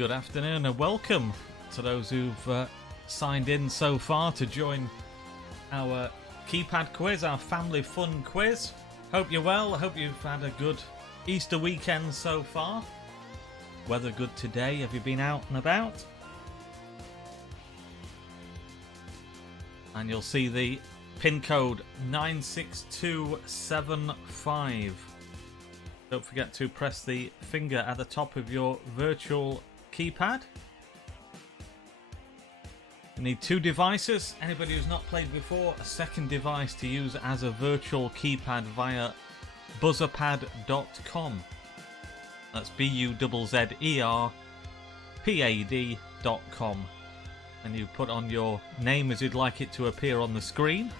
Good afternoon and welcome to those who've signed in so far to join our keypad quiz, our family fun quiz. Hope you're well. I hope you've had a good Easter weekend so far. Weather good today. Have you been out and about? And you'll see the pin code 96275. Don't forget to press the finger at the top of your virtual keypad. You need two devices. Anybody who's not played before, a second device to use as a virtual keypad via buzzerpad.com. That's buzzerpad.com. And you put on your name as you'd like it to appear on the screen.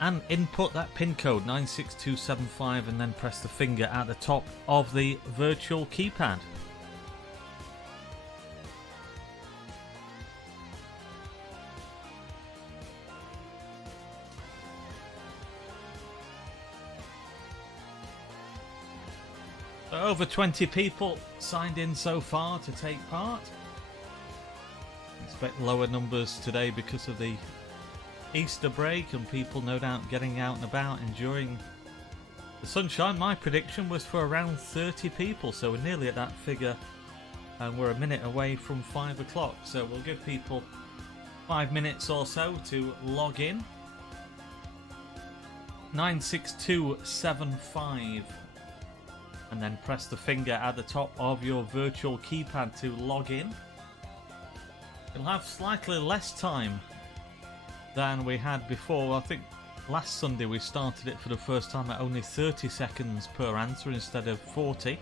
And input that pin code 96275 and then press the finger at the top of the virtual keypad. Over 20 people signed in so far to take part. Expect lower numbers today because of the Easter break and people no doubt getting out and about enjoying the sunshine. My prediction was for around 30 people, so we're nearly at that figure and we're a minute away from 5 o'clock, so we'll give people 5 minutes or so to log in. 96275 and then press the finger at the top of your virtual keypad to log in. You'll have slightly less time than we had before. I think last Sunday we started it for the first time at only 30 seconds per answer instead of 40.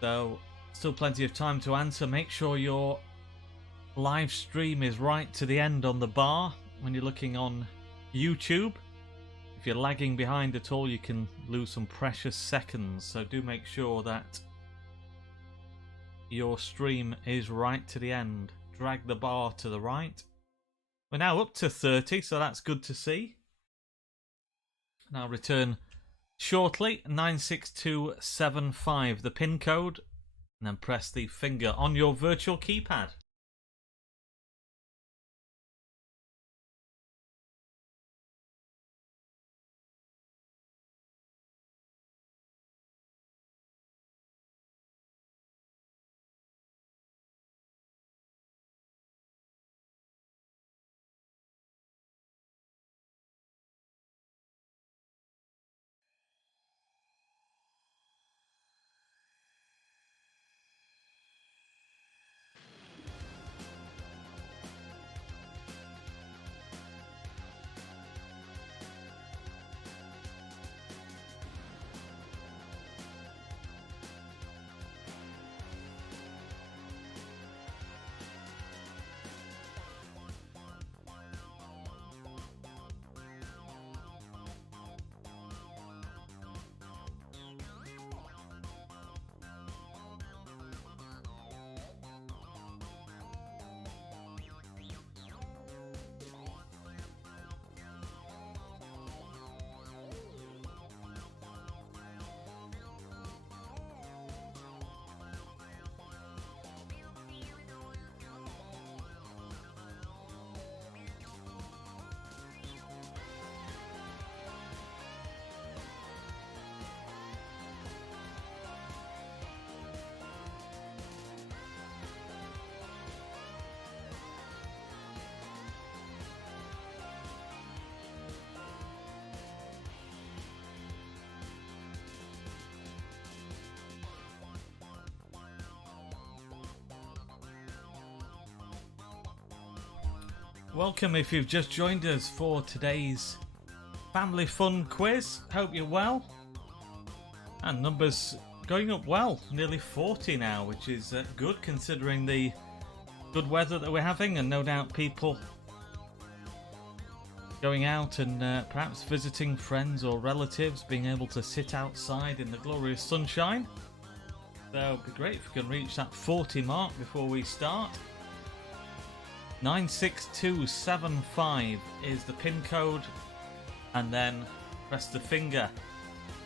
So still plenty of time to answer. Make sure your live stream is right to the end on the bar when you're looking on YouTube. If you're lagging behind at all, you can lose some precious seconds, so do make sure that your stream is right to the end. Drag the bar to the right. We're now up to 30, so that's good to see. And I'll return shortly. 96275, the pin code, and then press the finger on your virtual keypad. Welcome if you've just joined us for today's family fun quiz. Hope you're well. And numbers going up well, nearly 40 now, which is good considering the good weather that we're having, and no doubt people going out and perhaps visiting friends or relatives, being able to sit outside in the glorious sunshine. So it'd be great if we can reach that 40 mark before we start. 96275 is the pin code, and then press the finger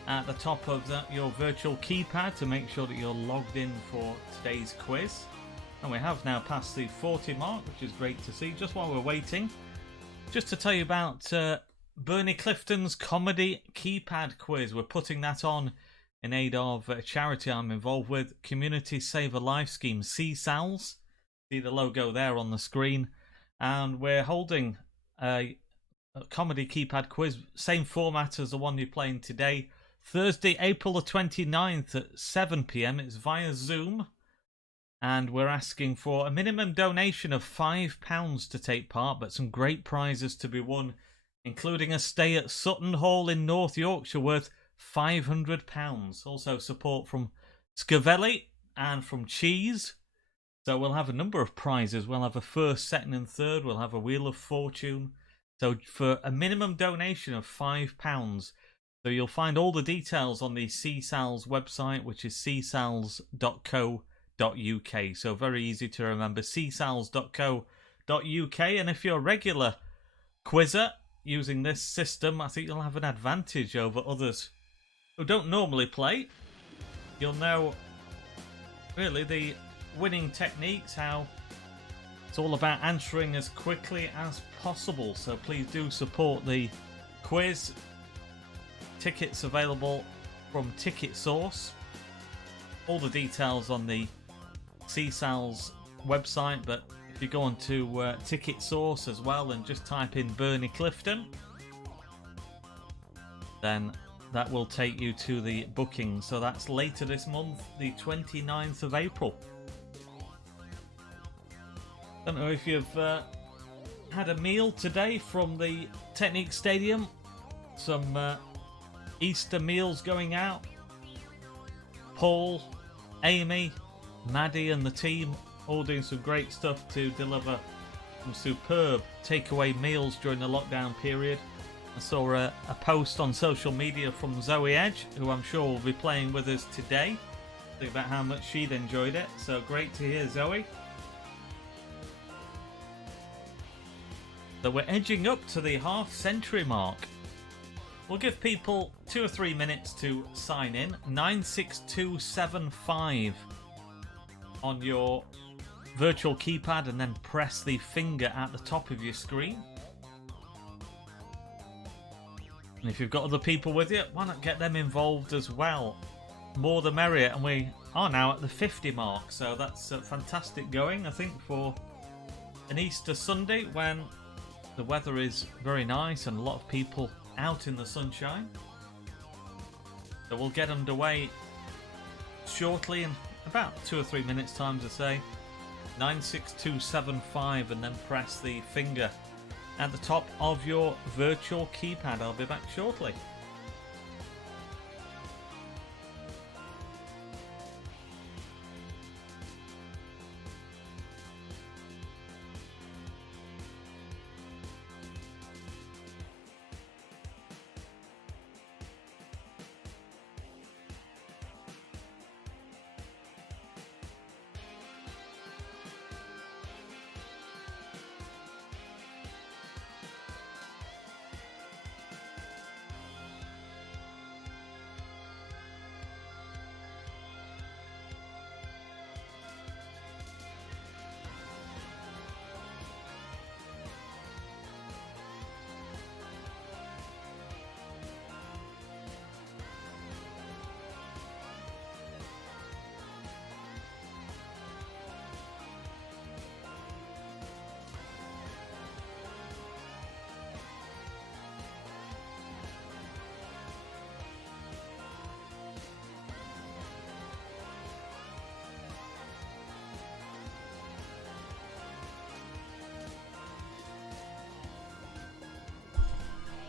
at the top of your virtual keypad to make sure that you're logged in for today's quiz. And we have now passed the 40 mark, which is great to see. Just while we're waiting, just to tell you about Bernie Clifton's comedy keypad quiz. We're putting that on in aid of a charity I'm involved with, Community Save a Life Scheme, CSALS. See the logo there on the screen. And we're holding a comedy keypad quiz, same format as the one you're playing today. Thursday, April the 29th at 7 p.m. It's via Zoom. And we're asking for a minimum donation of £5 to take part, but some great prizes to be won, including a stay at Sutton Hall in North Yorkshire worth £500. Also support from Scavelli and from Cheese. So we'll have a number of prizes. We'll have a first, second and third. We'll have a Wheel of Fortune. So for a minimum donation of £5. So you'll find all the details on the CSALS website, which is csals.co.uk. So very easy to remember, csals.co.uk. And if you're a regular quizzer using this system, I think you'll have an advantage over others who don't normally play. You'll know really the winning techniques, how it's all about answering as quickly as possible. So please do support the quiz. Tickets available from Ticket Source. All the details on the CSALS website, but if you go on to Ticket Source as well and just type in Bernie Clifton, then that will take you to the booking. So that's later this month, the 29th of April. Don't know if you've had a meal today from the Technique Stadium. Some Easter meals going out. Paul, Amy, Maddie and the team all doing some great stuff to deliver some superb takeaway meals during the lockdown period. I saw a post on social media from Zoe Edge, who I'm sure will be playing with us today, about how much she'd enjoyed it. So great to hear, Zoe. So we're edging up to the half-century mark. We'll give people 2 or 3 minutes to sign in. 96275 on your virtual keypad, and then press the finger at the top of your screen. And if you've got other people with you, why not get them involved as well? More the merrier. And we are now at the 50 mark, so that's fantastic going, I think, for an Easter Sunday when the weather is very nice and a lot of people out in the sunshine. So we'll get underway shortly in about 2 or 3 minutes time, to say. 96275, and then press the finger at the top of your virtual keypad. I'll be back shortly.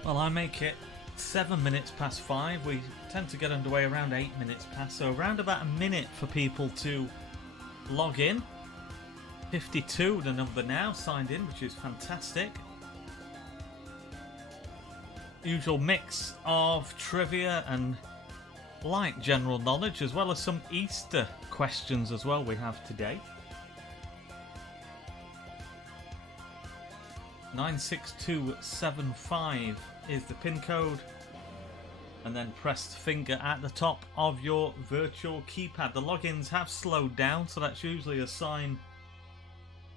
Well, I make it 7 minutes past 5. We tend to get underway around 8 minutes past, so around about a minute for people to log in. 52 the number now signed in, which is fantastic. Usual mix of trivia and light general knowledge, as well as some Easter questions as well we have today. 96275 is the pin code. and then press the finger at the top of your virtual keypad. The logins have slowed down, so that's usually a sign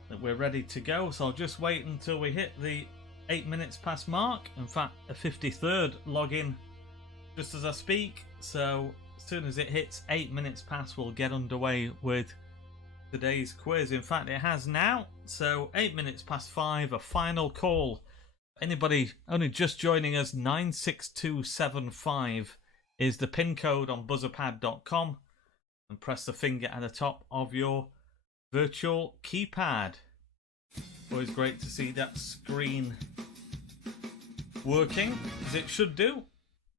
that we're ready to go. So I'll just wait until we hit the 8 minutes past mark. In fact, a 53rd login just as I speak. So as soon as it hits 8 minutes past, we'll get underway with today's quiz. In fact, it has now. So 8 minutes past 5, a final call. Anybody only just joining us, 96275 is the pin code on buzzerpad.com, and press the finger at the top of your virtual keypad. Always great to see that screen working as it should do.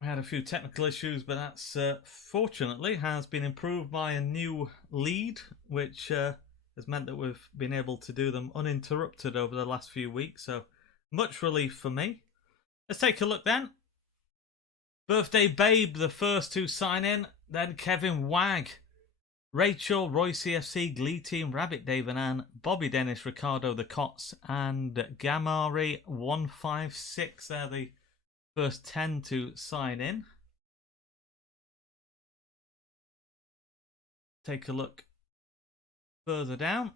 We had a few technical issues, but that's fortunately has been improved by a new lead, which has meant that we've been able to do them uninterrupted over the last few weeks. So much relief for me. Let's take a look then. Birthday Babe, the first to sign in. Then Kevin Wag, Rachel, Roy CFC, Glee Team, Rabbit Dave and Ann, Bobby Dennis, Ricardo the Cots, and Gamari156. They're the first 10 to sign in. Take a look further down.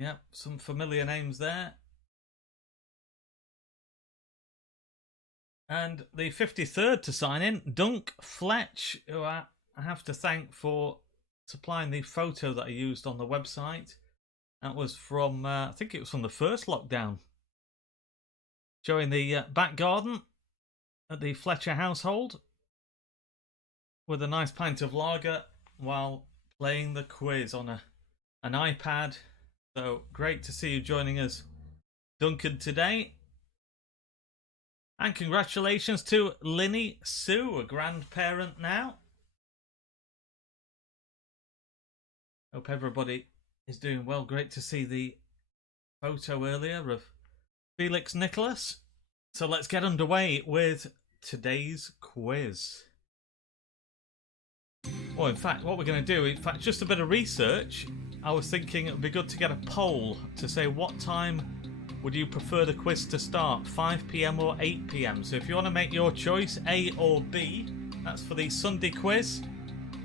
Yep, some familiar names there. And the 53rd to sign in, Dunk Fletch, who I have to thank for supplying the photo that I used on the website. That was from, I think it was from the first lockdown, showing the back garden at the Fletcher household with a nice pint of lager while playing the quiz on an iPad. So great to see you joining us, Duncan, today. And congratulations to Linny Sue, a grandparent now. Hope everybody is doing well. Great to see the photo earlier of Felix Nicholas. So let's get underway with today's quiz. Well, in fact, what we're going to do, in fact, just a bit of research. I was thinking it would be good to get a poll to say what time would you prefer the quiz to start, 5 PM or 8 PM. So if you want to make your choice, A or B, that's for the Sunday quiz.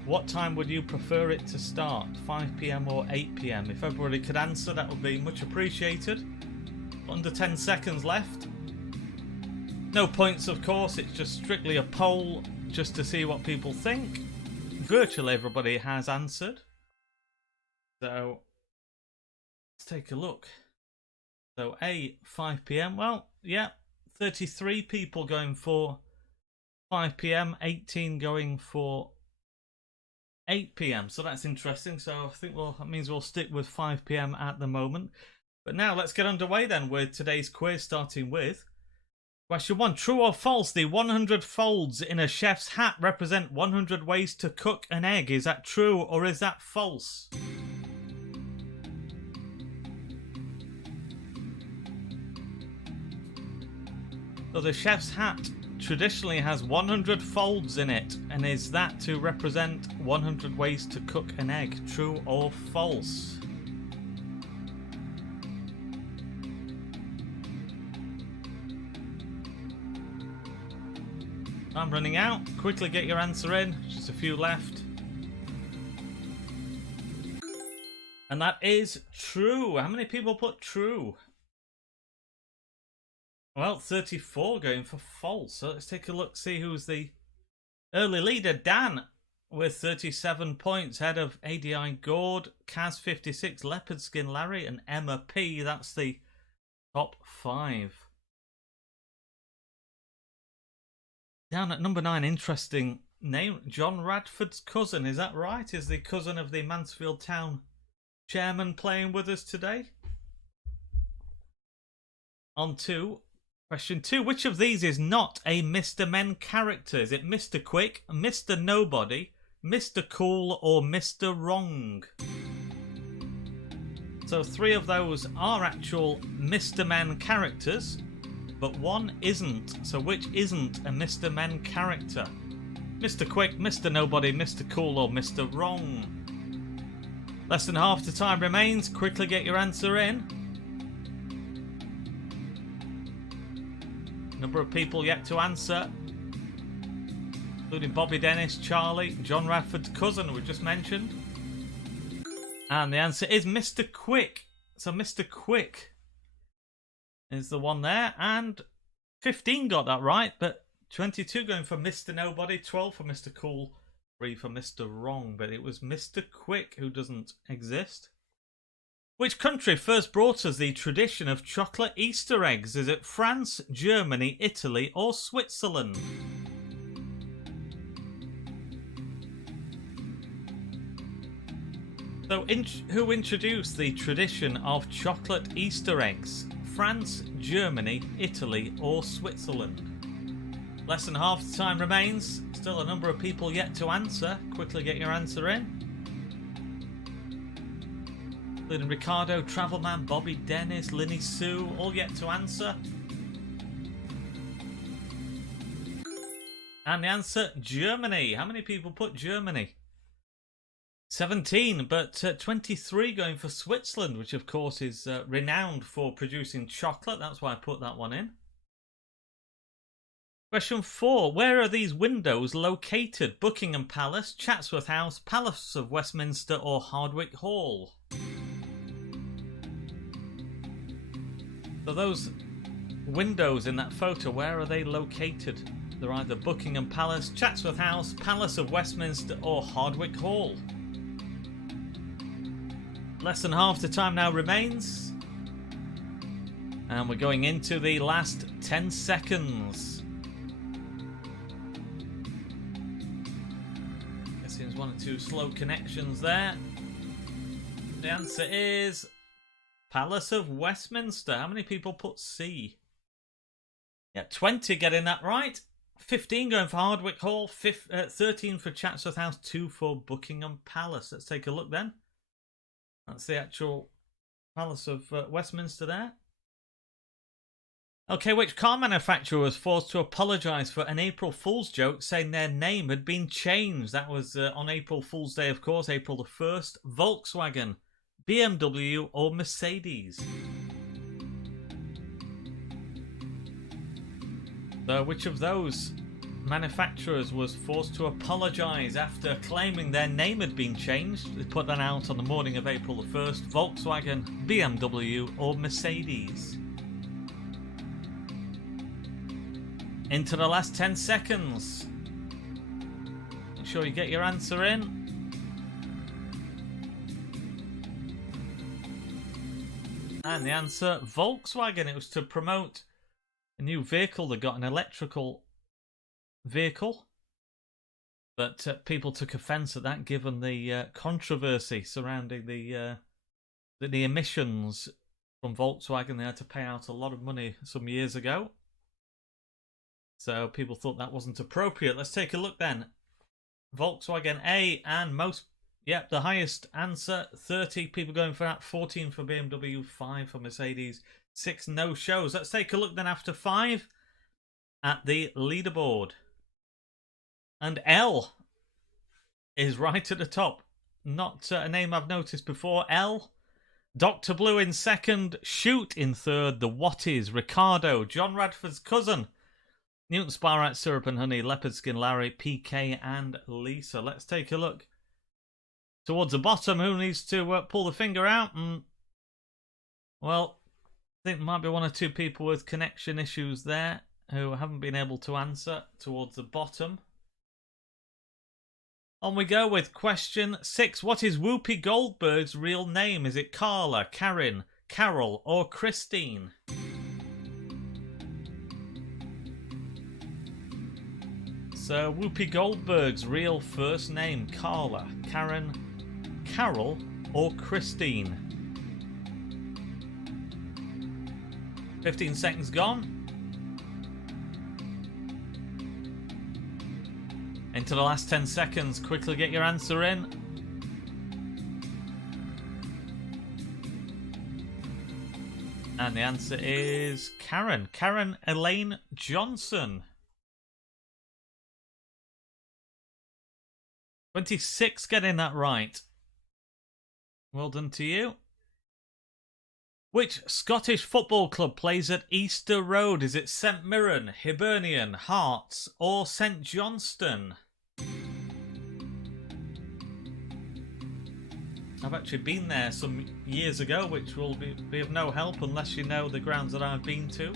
What time would you prefer it to start, 5 PM or 8 PM? If everybody could answer, that would be much appreciated. Under 10 seconds left. No points, of course, it's just strictly a poll just to see what people think. Virtually everybody has answered. So let's take a look. So A, 5 PM. Well, yeah, 33 people going for 5 PM, 18 going for 8 PM. So that's interesting. So I think that means we'll stick with 5 PM at the moment. But now let's get underway then with today's quiz, starting with question 1. True or false? The 100 folds in a chef's hat represent 100 ways to cook an egg. Is that true or is that false? So the chef's hat traditionally has 100 folds in it, and is that to represent 100 ways to cook an egg? True or false? I'm running out. Quickly get your answer in. Just a few left. And that is true. How many people put true? Well, 34 going for false. So let's take a look, see who's the early leader. Dan with 37 points, ahead of ADI Gord, Kaz 56, Leopard Skin Larry, and Emma P. That's the top 5. Down at number 9, interesting name, John Radford's cousin. Is that right? Is the cousin of the Mansfield Town chairman playing with us today? On to question 2. Which of these is not a Mr. Men character? Is it Mr. Quick, Mr. Nobody, Mr. Cool, or Mr. Wrong? So 3 of those are actual Mr. Men characters, but one isn't. So which isn't a Mr. Men character? Mr. Quick, Mr. Nobody, Mr. Cool, or Mr. Wrong? Less than half the time remains. Quickly get your answer in. Number of people yet to answer, including Bobby Dennis, Charlie, John Radford's cousin we just mentioned. And the answer is Mr. Quick. So Mr. Quick is the one there. And 15 got that right, but 22 going for Mr. Nobody, 12 for Mr. Cool, 3 for Mr. Wrong. But it was Mr. Quick who doesn't exist. Which country first brought us the tradition of chocolate Easter eggs? Is it France, Germany, Italy, or Switzerland? So, who introduced the tradition of chocolate Easter eggs? France, Germany, Italy, or Switzerland? Less than half the time remains. Still a number of people yet to answer. Quickly get your answer in. Including Ricardo, Travelman, Bobby Dennis, Linny Sue, all yet to answer. And the answer, Germany. How many people put Germany? 17, but 23 going for Switzerland, which of course is renowned for producing chocolate. That's why I put that one in. Question 4. Where are these windows located? Buckingham Palace, Chatsworth House, Palace of Westminster, or Hardwick Hall? So those windows in that photo, where are they located? They're either Buckingham Palace, Chatsworth House, Palace of Westminster, or Hardwick Hall. Less than half the time now remains. And we're going into the last 10 seconds. Guess there's one or two slow connections there. The answer is Palace of Westminster. How many people put C? Yeah, 20 getting that right. 15 going for Hardwick Hall. 13 for Chatsworth House. 2 for Buckingham Palace. Let's take a look then. That's the actual Palace of Westminster there. Okay, which car manufacturer was forced to apologise for an April Fool's joke saying their name had been changed? That was on April Fool's Day, of course, April the 1st. Volkswagen, BMW, or Mercedes? So which of those manufacturers was forced to apologise after claiming their name had been changed? They put that out on the morning of April the 1st. Volkswagen, BMW, or Mercedes? Into the last 10 seconds. Make sure you get your answer in. And the answer, Volkswagen. It was to promote a new vehicle. They got an electrical vehicle, but people took offence at that, given the controversy surrounding the emissions from Volkswagen. They had to pay out a lot of money some years ago, so people thought that wasn't appropriate. Let's take a look then. Volkswagen A, and the highest answer, 30 people going for that, 14 for BMW, 5 for Mercedes, 6 no shows. Let's take a look then after 5 at the leaderboard. And L is right at the top. Not a name I've noticed before. L. Dr. Blue in second. Shoot in third. The Watties. Ricardo. John Radford's cousin. Newton Sparrat, Syrup and Honey. Leopard Skin Larry. PK and Lisa. Let's take a look towards the bottom. Who needs to pull the finger out? Well, I think there might be one or two people with connection issues there who haven't been able to answer towards the bottom. On we go with question 6. What is Whoopi Goldberg's real name? Is it Carla, Karen, Carol, or Christine? So Whoopi Goldberg's real first name, Carla, Karen, Carol, or Christine? 15 seconds gone. Into the last 10 seconds. Quickly get your answer in. And the answer is Karen. Karen Elaine Johnson. 26 getting that right. Well done to you. Which Scottish football club plays at Easter Road? Is it St Mirren, Hibernian, Hearts or St Johnstone? I've actually been there some years ago, which will be of no help unless you know the grounds that I've been to.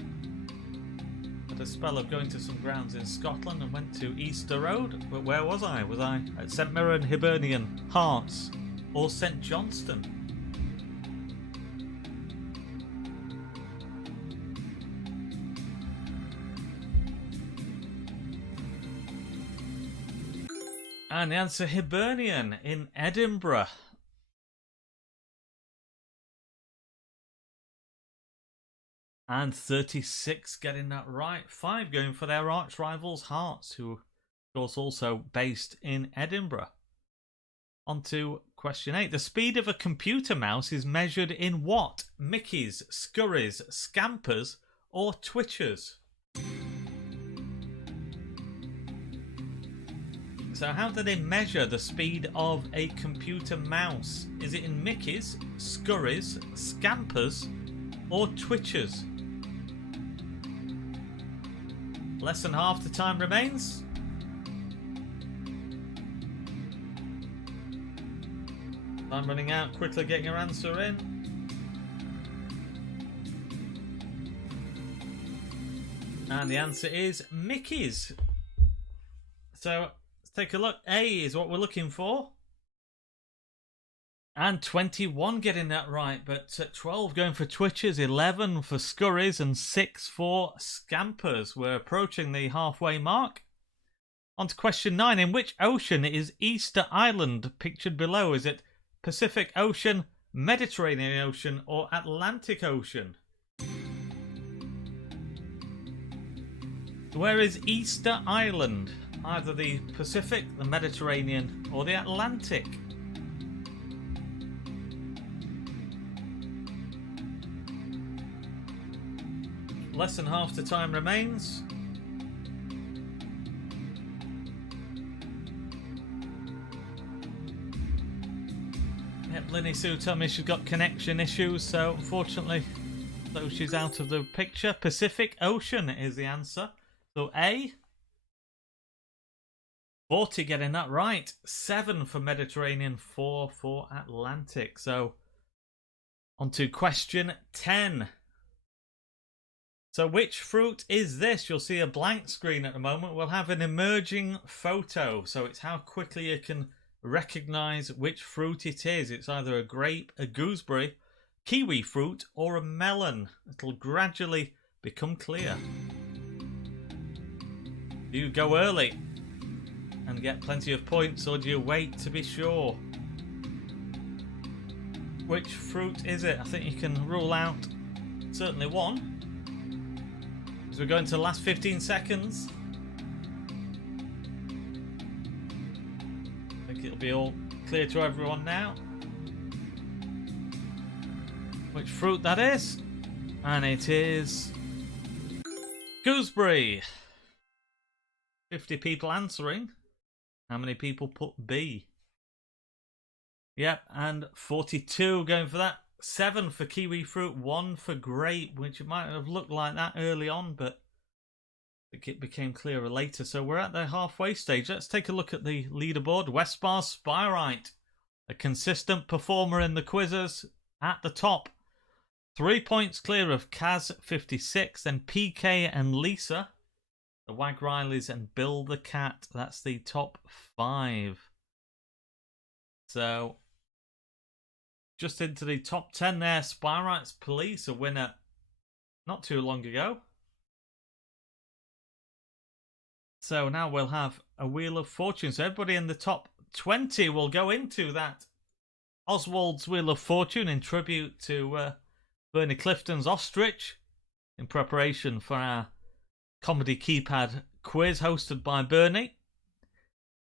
Had a spell of going to some grounds in Scotland and went to Easter Road. But where was I? Was I at St Mirren, Hibernian, Hearts or St Johnstone? And the answer, Hibernian in Edinburgh. And 36 getting that right. 5 going for their arch rivals Hearts, who of course also based in Edinburgh. On to question 8. The speed of a computer mouse is measured in what? Mickeys, scurries, scampers or twitchers? So how do they measure the speed of a computer mouse? Is it in Mickeys, scurries, scampers or twitchers? Less than half the time remains. Time running out. Quickly get your answer in. And the answer is Mickeys. So let's take a look. A is what we're looking for. And 21 getting that right, but 12 going for twitchers, 11 for scurries, and 6 for scampers. We're approaching the halfway mark. On to question 9. In which ocean is Easter Island pictured below? Is it Pacific Ocean, Mediterranean Ocean, or Atlantic Ocean? Where is Easter Island? Either the Pacific, the Mediterranean, or the Atlantic? Less than half the time remains. Yep, Linny Sue told me she's got connection issues, so unfortunately, though she's out of the picture. Pacific Ocean is the answer. So A. 40 getting that right. 7 for Mediterranean, 4 for Atlantic. So on to question 10. So which fruit is this? You'll see a blank screen at the moment. We'll have an emerging photo. So it's how quickly you can recognise which fruit it is. It's either a grape, a gooseberry, kiwi fruit or a melon. It'll gradually become clear. Do you go early and get plenty of points, or do you wait to be sure? Which fruit is it? I think you can rule out certainly one. As we're going to the last 15 seconds. I think it'll be all clear to everyone now. Which fruit that is. And it is gooseberry. 50 people answering. How many people put B? Yep, and 42 going for that. 7 for kiwi fruit, 1 for grape, which it might have looked like that early on, but it became clearer later. So we're at the halfway stage. Let's take a look at the leaderboard. Westbar Spyrite, a consistent performer in the quizzes, at the top. 3 points clear of Kaz 56, then PK and Lisa, the Wag Rileys and Bill the Cat. That's the top 5. So just into the top 10 there. Spyrite's Police, a winner not too long ago. So now we'll have a Wheel of Fortune. So everybody in the top 20 will go into that Oswald's Wheel of Fortune in tribute to Bernie Clifton's Ostrich, in preparation for our comedy keypad quiz hosted by Bernie.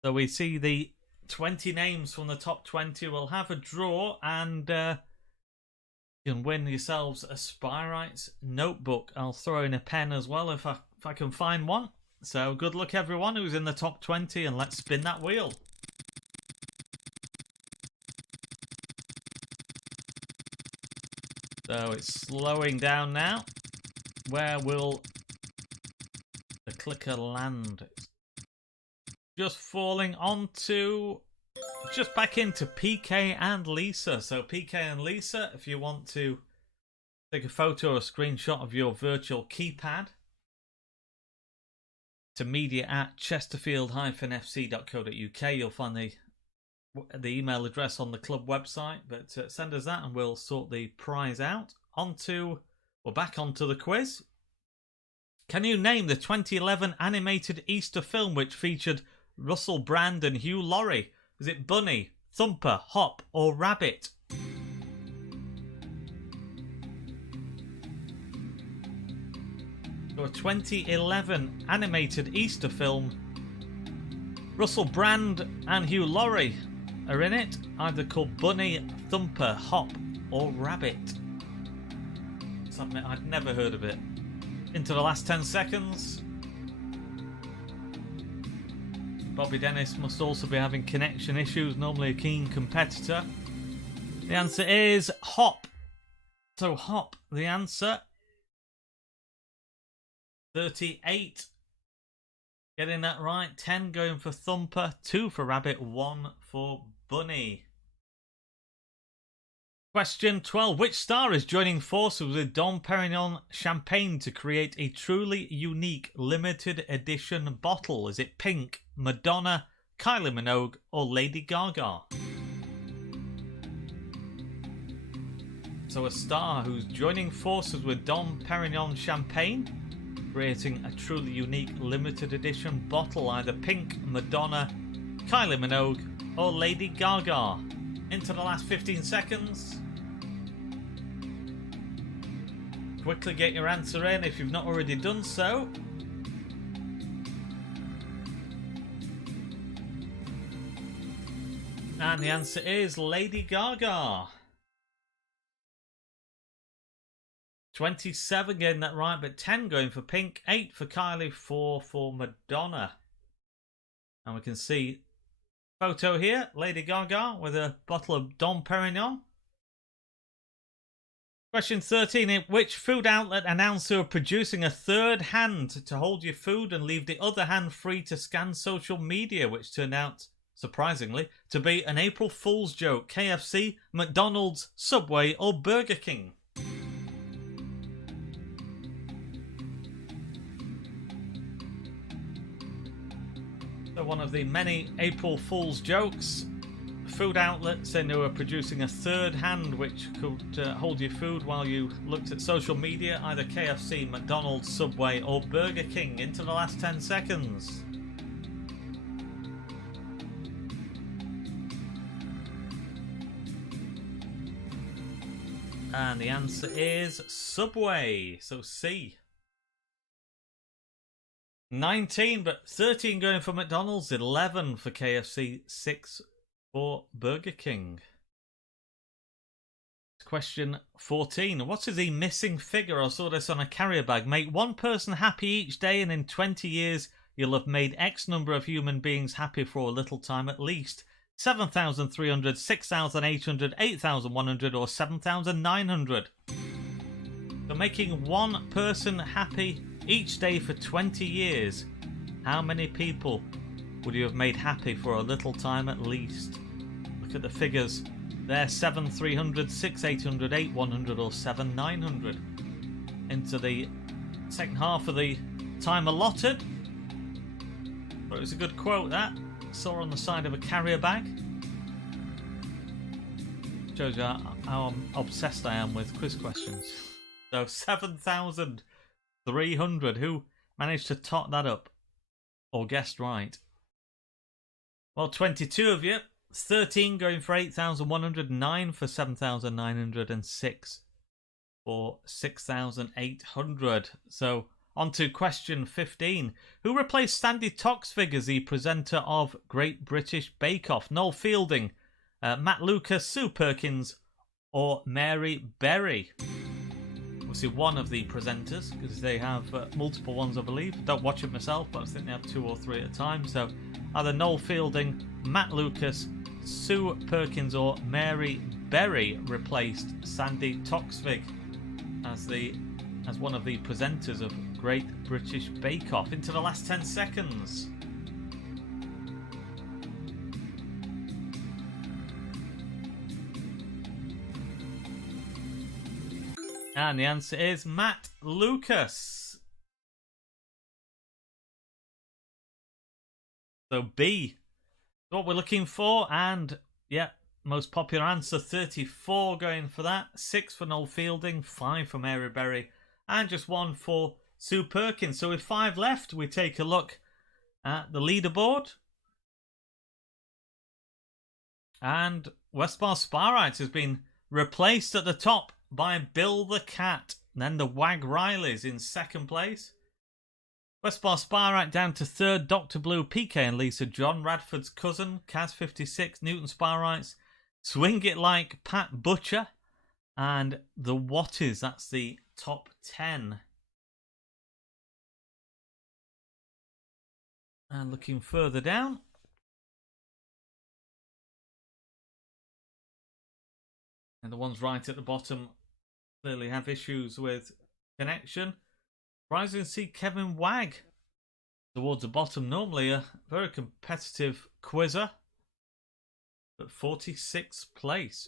So we see the 20 names from the top 20. We'll have a draw, and you can win yourselves a Spyrite's notebook. I'll throw in a pen as well if I can find one. So good luck everyone who's in the top 20, and let's spin that wheel. So it's slowing down now. Where will the clicker land? Just falling onto... just back into PK and Lisa. So PK and Lisa, if you want to take a photo or a screenshot of your virtual keypad to media@chesterfield-fc.co.uk, you'll find the email address on the club website. But send us that and we'll sort the prize out. Back onto the quiz. Can you name the 2011 animated Easter film which featured Russell Brand and Hugh Laurie? Is it Bunny, Thumper, Hop, or Rabbit? So a 2011 animated Easter film. Russell Brand and Hugh Laurie are in it, either called Bunny, Thumper, Hop, or Rabbit. I admit I'd never heard of it. Into the last 10 seconds. Bobby Dennis must also be having connection issues, normally a keen competitor. The answer is Hop. So Hop, the answer. 38. Getting that right. 10 going for Thumper, 2 for Rabbit, 1 for Bunny. Question 12. Which star is joining forces with Dom Perignon Champagne to create a truly unique limited edition bottle? Is it Pink, Madonna, Kylie Minogue, or Lady Gaga? So a star who's joining forces with Dom Perignon Champagne, creating a truly unique limited edition bottle, either Pink, Madonna, Kylie Minogue, or Lady Gaga. Into the last 15 seconds. Quickly get your answer in if you've not already done so. And the answer is Lady Gaga. 27 getting that right, but 10 going for Pink, 8 for Kylie, 4 for Madonna. And we can see photo here, Lady Gaga with a bottle of Dom Perignon. Question 13. In which food outlet announced they were producing a third hand to hold your food and leave the other hand free to scan social media, which turned out, surprisingly, to be an April Fool's joke? KFC, McDonald's, Subway, or Burger King? So one of the many April Fool's jokes. Food outlets saying they were producing a third hand which could hold your food while you looked at social media, either KFC, McDonald's, Subway, or Burger King. Into the last 10 seconds. And the answer is Subway. So C. 19, but 13 going for McDonald's, 11 for KFC, 6 for Burger King. Question 14. What is the missing figure? I saw this on a carrier bag. Make one person happy each day and in 20 years you'll have made X number of human beings happy for a little time at least. 7,300, 6,800, 8,100 or 7,900. So making one person happy each day for 20 years. How many people would you have made happy for a little time at least? Look at the figures. They're 7,300, 6,800, 8,100 or 7,900. Into the second half of the time allotted. But it was a good quote that. Saw on the side of a carrier bag. Shows you how obsessed I am with quiz questions. So 7,300. Who managed to tot that up? Or guessed right? Well, 22 of you. 13 going for 8,100. 9 for 7,906. For 6,800. So on to question 15. Who replaced Sandy Toksvig as the presenter of Great British Bake Off? Noel Fielding, Matt Lucas, Sue Perkins, or Mary Berry? Obviously one of the presenters, because they have multiple ones, I believe. Don't watch it myself, but I think they have 2 or 3 at a time. So either Noel Fielding, Matt Lucas, Sue Perkins, or Mary Berry replaced Sandy Toksvig. as one of the presenters of Great British Bake Off. Into the last 10 seconds. And the answer is Matt Lucas. So B, what we're looking for, and yeah, most popular answer 34 going for that. 6 for Noel Fielding, 5 for Mary Berry, and just 1 for Sue Perkins. So with 5 left, we take a look at the leaderboard. And Westbar Sparite has been replaced at the top by Bill the Cat. And then the Wag Rileys in second place. Westbar Sparite down to third. Dr. Blue, PK and Lisa John. Radford's cousin, Kaz56. Newton Sparites. Swing It Like Pat Butcher. And the Watties. That's the top 10. And looking further down. And the ones right at the bottom clearly have issues with connection. Rising see Kevin Wag towards the bottom. Normally a very competitive quizzer, but 46th place.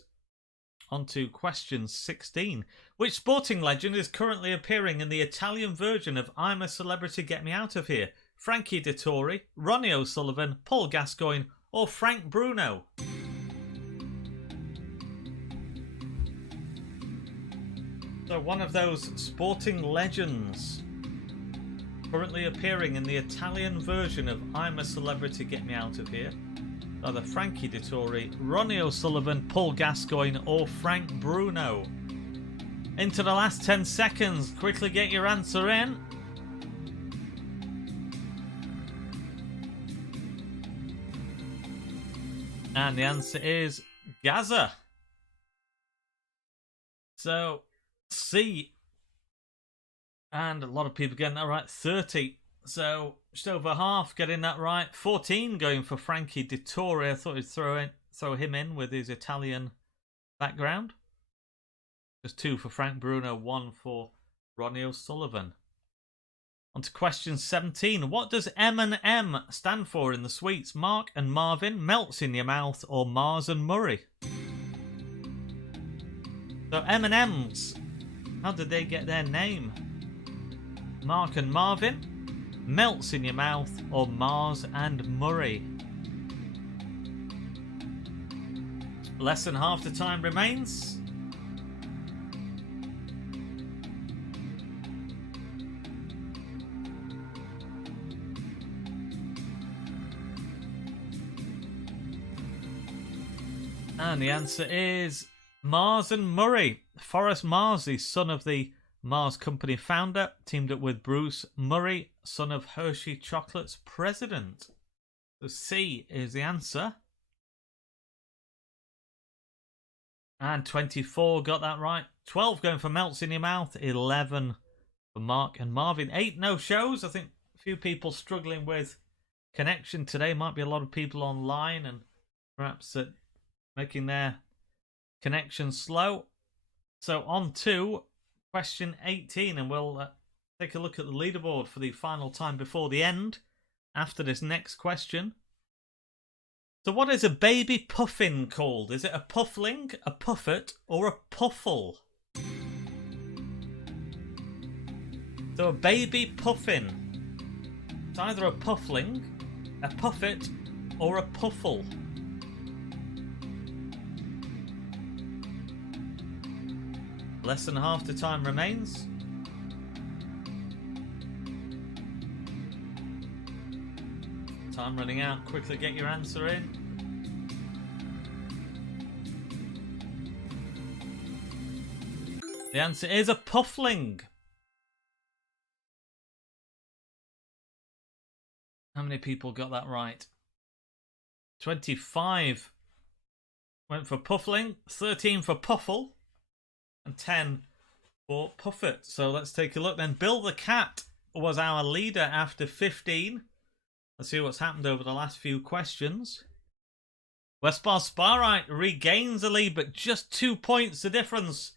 On to question 16. Which sporting legend is currently appearing in the Italian version of I'm a Celebrity, Get Me Out of Here? Frankie Dettori, Ronnie O'Sullivan, Paul Gascoigne, or Frank Bruno? So one of those sporting legends currently appearing in the Italian version of I'm a Celebrity, Get Me Out of Here. Either Frankie Dettori, Ronnie O'Sullivan, Paul Gascoigne, or Frank Bruno. Into the last 10 seconds. Quickly get your answer in. And the answer is Gaza. So C, and a lot of people getting that right. 30, so just over half getting that right. 14 going for Frankie Dettori. I thought he'd throw him in with his Italian background. Just 2 for Frank Bruno, 1 for Ronnie O'Sullivan. On to question 17. What does M&M stand for in the sweets? Mark and Marvin, Melts in Your Mouth, or Mars and Murray? So M&M's, how did they get their name? Mark and Marvin, Melts in Your Mouth, or Mars and Murray? Less than half the time remains. And the answer is Mars and Murray. Forrest Mars, the son of the Mars Company founder, teamed up with Bruce Murray, son of Hershey Chocolate's president. So C is the answer. And 24 got that right. 12 going for Melts in Your Mouth. 11 for Mark and Marvin. 8 no-shows. I think a few people struggling with connection today. Might be a lot of people online and perhaps making their connection slow. So on to question 18, and we'll take a look at the leaderboard for the final time before the end after this next question. So what is a baby puffin called? Is it a puffling, a puffet, or a puffle? So a baby puffin. It's either a puffling, a puffet, or a puffle. Less than half the time remains. Time running out. Quickly get your answer in. The answer is a puffling. How many people got that right? 25 went for puffling, 13 for puffle, and 10 for puffet. So let's take a look then. Bill the Cat was our leader after 15. Let's see what's happened over the last few questions. Westbar Sparite regains the lead, but just 2 points the difference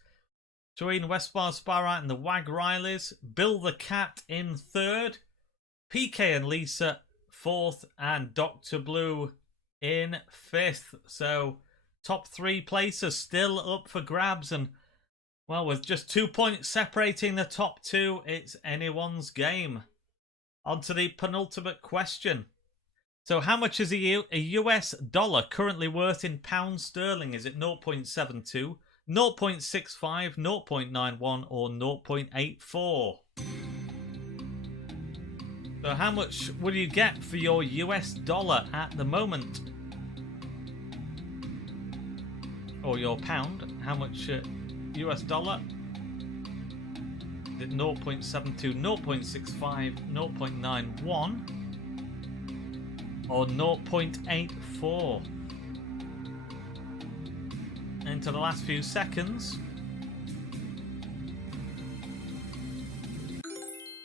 between Westbar Sparite and the Wag Rileys. Bill the Cat in third. PK and Lisa fourth. And Dr. Blue in fifth. So top three places still up for grabs. And, well, with just 2 points separating the top two, it's anyone's game. On to the penultimate question. So how much is a US dollar currently worth in pounds sterling? Is it 0.72, 0.65, 0.91 or 0.84? So how much will you get for your US dollar at the moment? Or your pound? How much US dollar? Is it 0.72, 0.65, 0.91? Or 0.84. Into the last few seconds.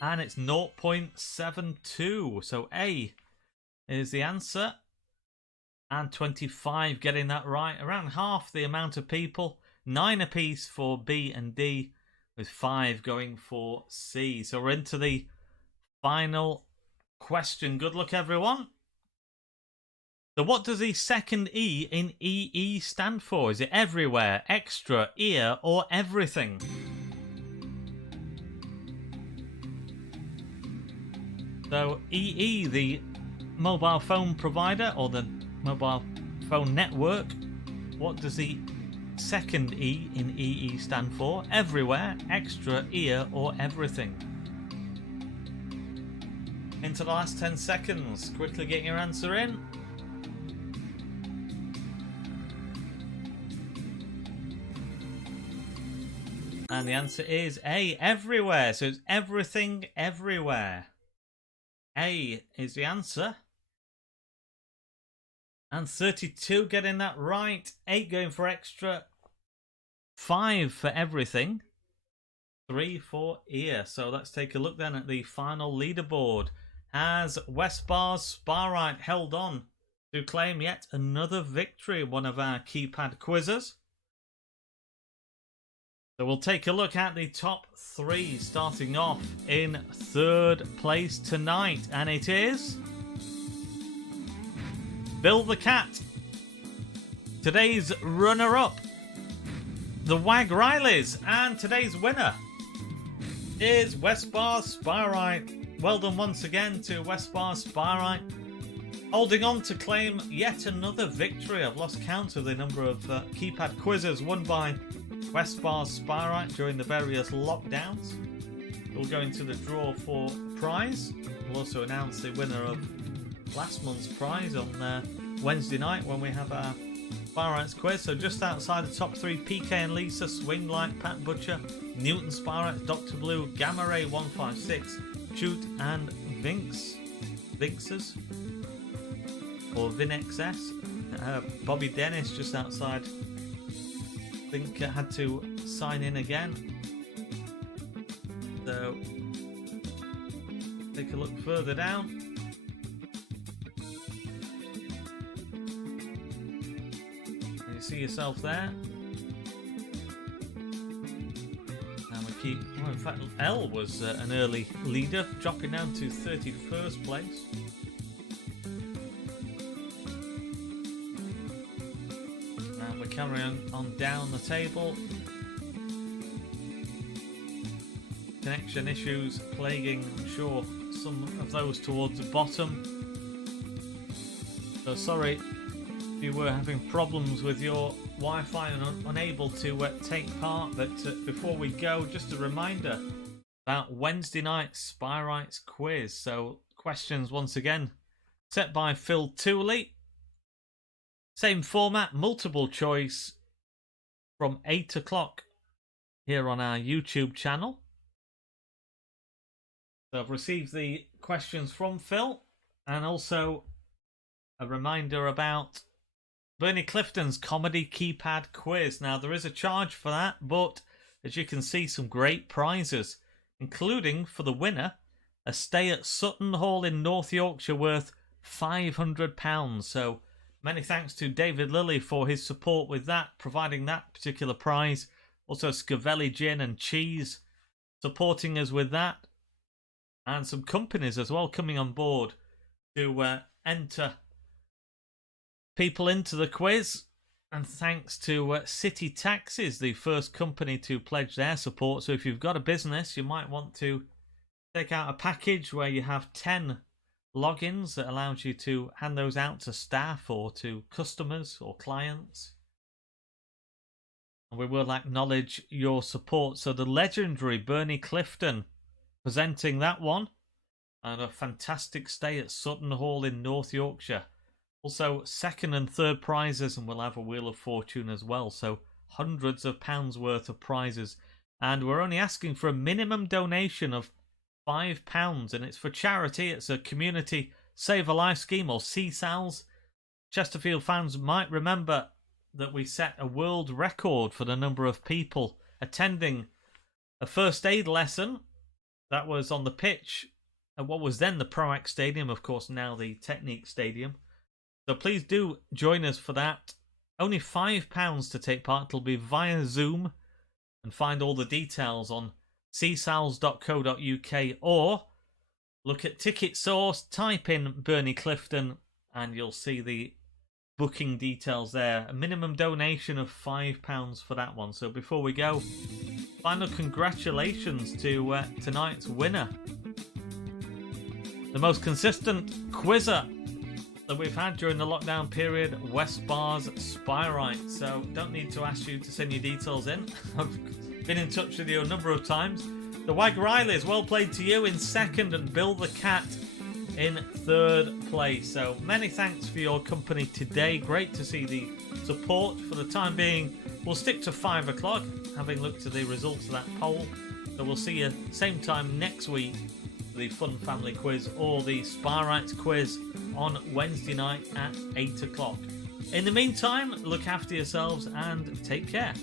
And it's 0.72. So A is the answer. And 25 getting that right. Around half the amount of people. 9 apiece for B and D, with 5 going for C. So we're into the final question. Good luck, everyone. So what does the second E in EE stand for? Is it everywhere, extra, ear, or everything? So EE, the mobile phone provider or the mobile phone network, what does the second E in EE stand for? Everywhere, extra, ear, or everything? Into the last 10 seconds. Quickly get your answer in. And the answer is A, everywhere. So it's everything, everywhere. A is the answer. And 32 getting that right. 8 going for extra. 5 for everything. 3 for ear. So let's take a look then at the final leaderboard. Has Westbar's Sparite held on to claim yet another victory in one of our keypad quizzes? So we'll take a look at the top 3, starting off in third place tonight. And it is Bill the Cat. Today's runner-up, the Wag Rileys. And today's winner is Westbar Sparite. Well done once again to Westbar Sparite, holding on to claim yet another victory. I've lost count of the number of keypad quizzes won by Westbar Sparite during the various lockdowns. We'll go into the draw for prize. We'll also announce the winner of last month's prize on Wednesday night when we have our Sparite's quiz. So just outside the top 3, PK and Lisa, Swing Light, Pat Butcher, Newton Sparite, Dr. Blue, Gamma Ray 156, Shoot and Vinxes or VinXS. Bobby Dennis just outside, I think had to sign in again. So take a look further down. And you see yourself there. And we keep, well, in fact L was an early leader, dropping down to 31st place. Carrying on down the table. Connection issues plaguing, I'm sure, some of those towards the bottom. So sorry if you were having problems with your Wi-Fi and unable to take part. But before we go, just a reminder about Wednesday night's Sparite's quiz. So questions once again set by Phil Tooley. Same format, multiple choice from 8 o'clock here on our YouTube channel. So I've received the questions from Phil, and also a reminder about Bernie Clifton's comedy keypad quiz. Now there is a charge for that, but as you can see, some great prizes, including for the winner, a stay at Sutton Hall in North Yorkshire worth £500. So many thanks to David Lilly for his support with that, providing that particular prize. Also Scavelli Gin and Cheese supporting us with that. And some companies as well coming on board to enter people into the quiz. And thanks to City Taxis, the first company to pledge their support. So if you've got a business, you might want to take out a package where you have 10 logins that allows you to hand those out to staff or to customers or clients. And we will acknowledge your support. So the legendary Bernie Clifton presenting that one, and a fantastic stay at Sutton Hall in North Yorkshire. Also second and third prizes, and we'll have a Wheel of Fortune as well. So hundreds of pounds worth of prizes, and we're only asking for a minimum donation of £5, and it's for charity. It's a community Save a Life scheme, or CSALs. Chesterfield fans might remember that we set a world record for the number of people attending a first aid lesson. That was on the pitch at what was then the Proact Stadium, of course now the Technique Stadium. So please do join us for that. Only £5 to take part. It'll be via Zoom, and find all the details on csals.co.uk, or look at Ticket Source, type in Bernie Clifton, and you'll see the booking details there. A minimum donation of £5 for that one. So before we go, final congratulations to tonight's winner, the most consistent quizzer that we've had during the lockdown period, Westbars Spyrite. So don't need to ask you to send your details in. I've been in touch with you a number of times. The Wag Rileys, well played to you in second, and Bill the Cat in third place. So many thanks for your company today. Great to see the support. For the time being, we'll stick to 5 o'clock, having looked at the results of that poll. So we'll see you same time next week for the Fun Family Quiz, or the Spyrites Quiz on Wednesday night at 8 o'clock. In the meantime, look after yourselves and take care.